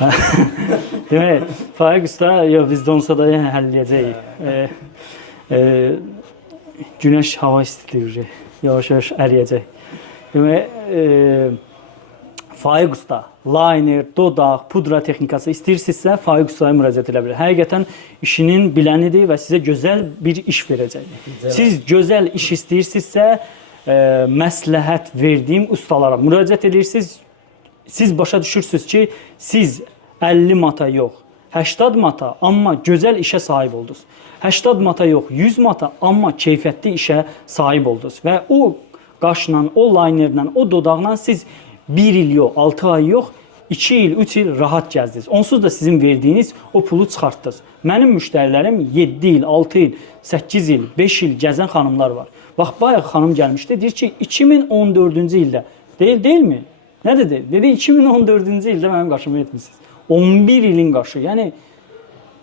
Demək, Faiq usta, yox bizdə olsa da həll edəcəyik. Günəş hava istidir, yavaş-yavaş əriyəcək. Demək, Faiq usta, liner, dodaq, pudra texnikası istəyirsinizsə Faiq ustaya müraciət edə bilər. Həqiqətən işinin bilənidir və sizə gözəl bir iş verəcək. Siz gözəl iş istəyirsinizsə, məsləhət verdiyim ustalara müraciət edirsiniz. Siz başa düşürsünüz ki, siz 50 mata yox, 80 mata, amma gözəl işə sahib oldunuz. 80 mata yox, 100 mata, amma keyfiyyətli işə sahib oldunuz. Və o qaşla, o linerlə, o dodaqla siz 1 il yox, 6 ay yox, 2 il, 3 il rahat gəzdiniz. Onsuz da sizin verdiyiniz o pulu çıxartdınız. Mənim müştərilərim 7 il, 6 il, 8 il, 5 il gəzən xanımlar var. Bax, bayaq xanım gəlmişdi, deyir ki, 2014-cü ildə, deyilmi? Nə dedi? Dedi, 2014-cü ildə mənim qaşımı etmişsiniz. 11 ilin qaşı, yəni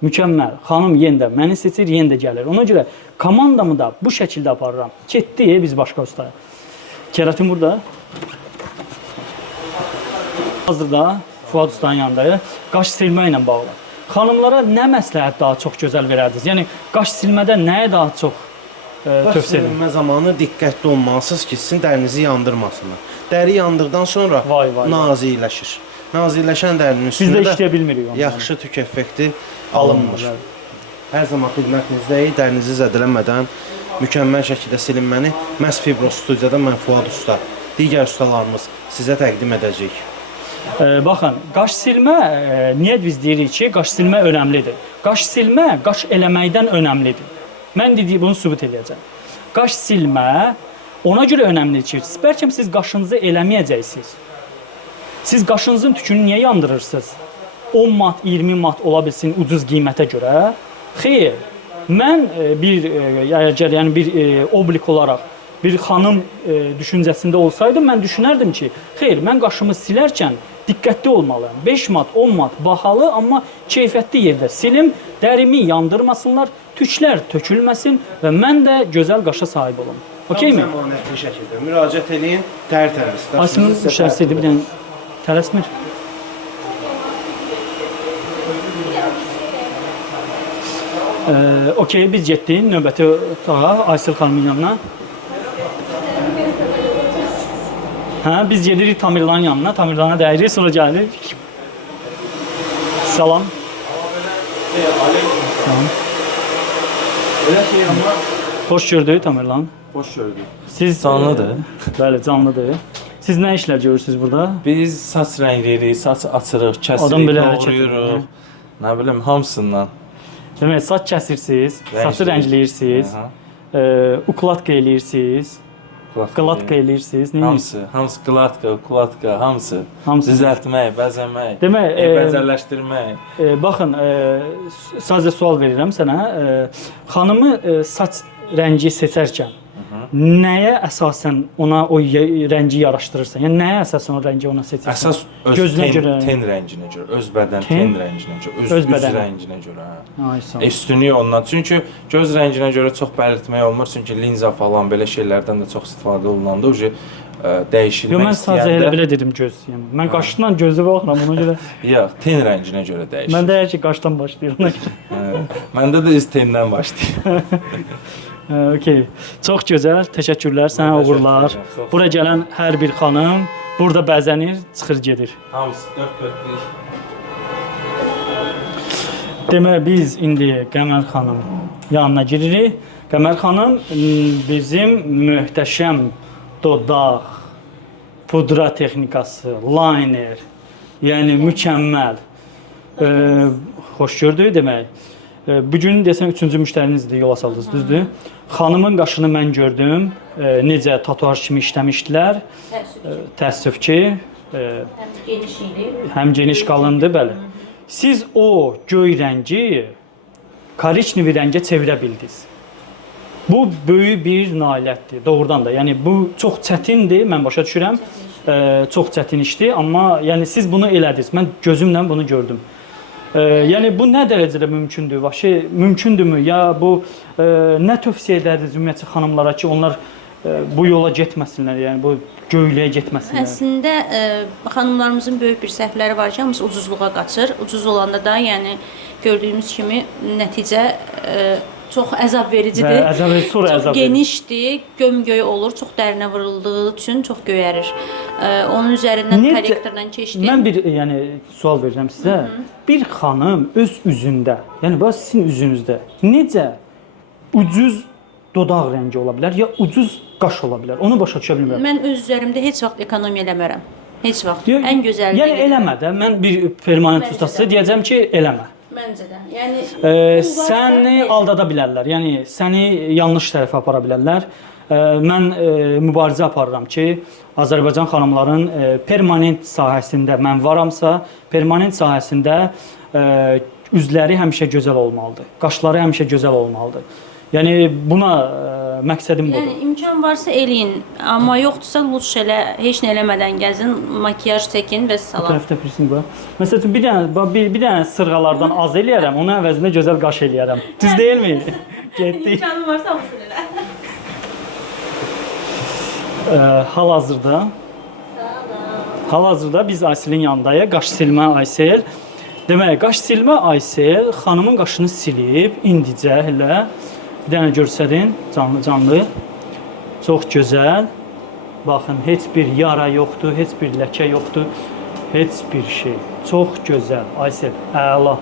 mükəmməl. Xanım yenə də məni seçir, yenə də gəlir. Ona görə komandamı da bu şəkildə aparıram. Getdi biz başqa ustaya. Keratin burada. Hazırda Fuad ustanın yanındayıq. Qaş silmə ilə bağlı. Xanımlara nə məsləhət daha çox gözəl verərdiniz? Yəni, qaş silmədə nəyə daha çox tövsiyə edin? Silmə zamanı diqqətli olmalısınız ki, sizin dərinizi yandırmasınlar. Dəri yandıqdan sonra nazikləşir. Nazikləşən dərinin üstündə biz də işləyə bilmirik onu. Yaxşı tük effekti alınmır. Hər zaman xidmətinizdəyik, dərinizi zədələmədən mükəmməl şəkildə silinməni məhz Fibro studiyada mən Fuad usta, digər ustalarımız sizə təqdim edəcəyik. Baxın, qaş silmə, niyə biz deyirik ki, qaş silmə önəmlidir? Qaş silmə, qaş eləməkdən önəmlidir. Mən bunu sübut edəcəm. Qaş silmə ona görə önəmlidir ki, bəlkə siz qaşınızı eləməyəcəksiniz. Siz qaşınızın tükünü niyə yandırırsınız? 10 mat, 20 mat ola bilsin ucuz qiymətə görə. Xeyr, mən bir oblik olaraq bir xanım düşüncəsində olsaydım, mən düşünərdim ki, xeyr, mən qaşımı silərkən diqqətli olmalıyım. 5 mat, 10 mat bahalı, amma keyfiyyətli yerdə silim, dərimi yandırmasınlar, tüklər tökülməsin və mən də gözəl qaşa sahib olum. Okeymi? Tam zəmanətli şəkildə müraciət edin, tərtəmiz. Aslında müştərisi idi, bir dənə tələsmir. Okey, biz getdik növbəti otağa, Aysel xanımın yanına. Biz gedirik Tamirlanın yanına, Tamirlana dəyirik, sonra gəlirik. Salam. Salam. Xoş gördük Tamirlan. Xoş gördük. Siz Canlıdır. Bəli, canlıdır. Siz nə işlər görürsünüz burada? Biz saç rəngləyirik, saç açırıq, Adam kəsirik, belə doğrayırıq. Nə bilim, hamısından. Demək, saç kəsirsiniz, saçı rəngləyirsiniz, ukladka eləyirsiniz, qladka eləyirsiniz. Hamısı qladka, ukladka, hamısı. Düzəltmək, bəzəmək, bəcərləşdirmək. Baxın, sadəcə sual verirəm sənə. Xanımı saç rəngi seçərkən nəyə əsasən ona o rəngi yaraşdırırsan? Yəni nəyə əsasən o rəngi ona seçirsən? Əsas öz ten rənginə görə, öz bədən ten rənginə görə, öz üz rənginə görə. Üstünlük ondan. Çünki göz rənginə görə çox bəlirtmək olmur. Çünki linza falan belə şeylərdən də çox istifadə olunanda dəyişilmək istəyəndə. Mən sadəcə elə belə dedim göz. Mən qaşdan gözə baxıram ona görə. Yox, ten rənginə görə dəyişir. Mən deyir ki, qaşdan başlayıram. Məndə də üz tendən başlayır. Okey. Çox gözəl. Təşəkkürlər. Sənə uğurlar. Bura gələn hər bir xanım burada bəzənir, çıxır gedir. Hamısı dörd dörtlük. Demək, biz indi Qəmər xanım yanına giririk. Qəmər xanım bizim möhtəşəm dodaq, pudra texnikası, liner, yəni mükəmməl. Xoş gördük demək. Bugün desən 3-cü müştərinizdir, yola saldınız, düzdür? Xanımın qaşını mən gördüm, necə tatuaj kimi işləmişdilər. Təəssüf ki, həm geniş qalındı, bəli. Siz o göy rəngi korичневый rəngə çevirə bildiniz. Bu böyük bir nailiyyətdir, doğrudan da. Yəni bu çox çətindir, mən başa düşürəm. Çox çətin işdir, amma yəni siz bunu elədiniz. Mən gözümlə bunu gördüm. Yəni bu nə dərəcədə mümkündür? Vəbşə mümkündürmü? Ya bu nə tövsiyə edərdiniz ümumiyyətlə xanımlara ki, onlar bu yola getməsinlər, yəni bu göylüyə getməsinlər. Əslində xanımlarımızın böyük bir səhvləri var ki, hamısı ucuzluğa qaçır. Ucuz olanda da, yəni gördüyümüz kimi nəticə çox əzab vericidir. Çox genişdir, göm-göy olur, çox dərinə vurulduğu üçün çox göyərir. Onun üzərindən korrektordan keçdim. Mən bir sual verirəm sizə. Bir xanım öz üzündə, yəni bu sizin üzünüzdə necə ucuz dodaq rəngi ola bilər ya ucuz qaş ola bilər? Onu başa düşə bilmirəm. Mən öz üzərimdə heç vaxt ekonomiya eləmərəm. Heç vaxt. Ən gözəli. Yəni eləmə də. Mən bir permanent ustası deyəcəm ki, eləmə. Məncə də. Yəni səni aldada bilərlər. Yəni səni yanlış tərəfə apara bilərlər. Mən mübarizə aparıram ki, Azərbaycan xanımların permanent sahəsində mən varamsa, permanent sahəsində üzləri həmişə gözəl olmalıdır. Qaşları həmişə gözəl olmalıdır. Yəni buna məqsədim budur. Yəni imkan varsa eləyin, amma yoxdursa luş elə, heç nə eləmədən gəzin, makiyaj çəkin və salam. Bu tərəfdə pirsing var. Məsələn bir dənə sırğalardan az eləyərəm, onun əvəzində gözəl qaş eləyərəm. Düz deyilmi? Getdik. İmkanın varsa hamısını elə. Hal-hazırda biz Ayselin yanındayıq. Qaş silmə Aysel. Demək, qaş silmə Aysel xanımın qaşını silib indicə elə bir dənə görsədin, canlı-canlı. Çox gözəl. Baxın, heç bir yara yoxdur, heç bir ləkə yoxdur, heç bir şey. Çox gözəl Aysel, əla.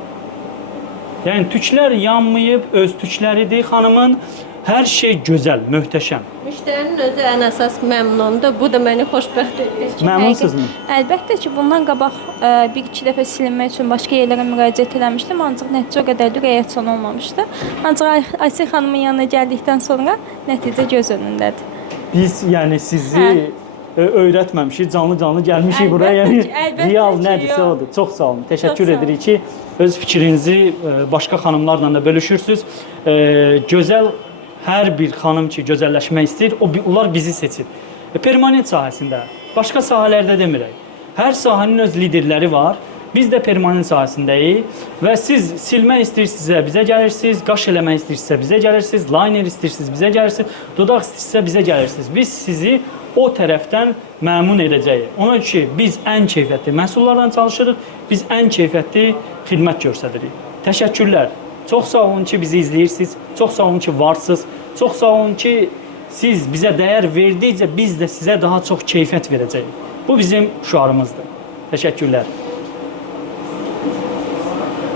Yəni tüklər yanmayıb, öz tükləridir xanımın. Hər şey gözəl, möhtəşəm. Müştərinin özü ən əsas məmnundur. Bu da məni xoşbəxt edir. Məmnunsunuzmu? Əlbəttə ki, bundan qabaq bir-iki dəfə silinmək üçün başqa yerlərə müraciət eləmişdim, ancaq nəticə o qədər də reaksiyon olmamışdı. Ancaq Aysel xanımın yanına gəldikdən sonra nəticə göz önündədir. Biz yəni sizi öyrətməmişik, canlı-canlı gəlmişik buraya. Yəni real nədirsə odur. Çox sağ olun. Təşəkkür edirik ki, öz fikrinizi başqa xanımlarla da bölüşürsüz. Gözəl hər bir xanım ki, gözəlləşmək istəyir, onlar bizi seçir. Permanent sahəsində, başqa sahələrdə demirək. Hər sahənin öz liderləri var. Biz də permanent sahəsindəyik və siz silmək istəyirsinizsə bizə gəlirsiniz, qaş eləmək istəyirsinizsə bizə gəlirsiniz, liner istəyirsiniz bizə gəlirsiniz, dodaq istəyirsinizsə bizə gəlirsiniz. Biz sizi o tərəfdən məmnun edəcəyik. Ona ki, biz ən keyfiyyətli məhsullarla çalışırıq, biz ən keyfiyyətli xidmət göstəririk. Təşəkkürlər. Çox sağ olun ki, bizi izləyirsiniz. Çox sağ olun ki, varsınız. Çox sağ olun ki, siz bizə dəyər verdikcə biz də sizə daha çox keyfiyyət verəcəyik. Bu bizim şüarımızdır. Təşəkkürlər.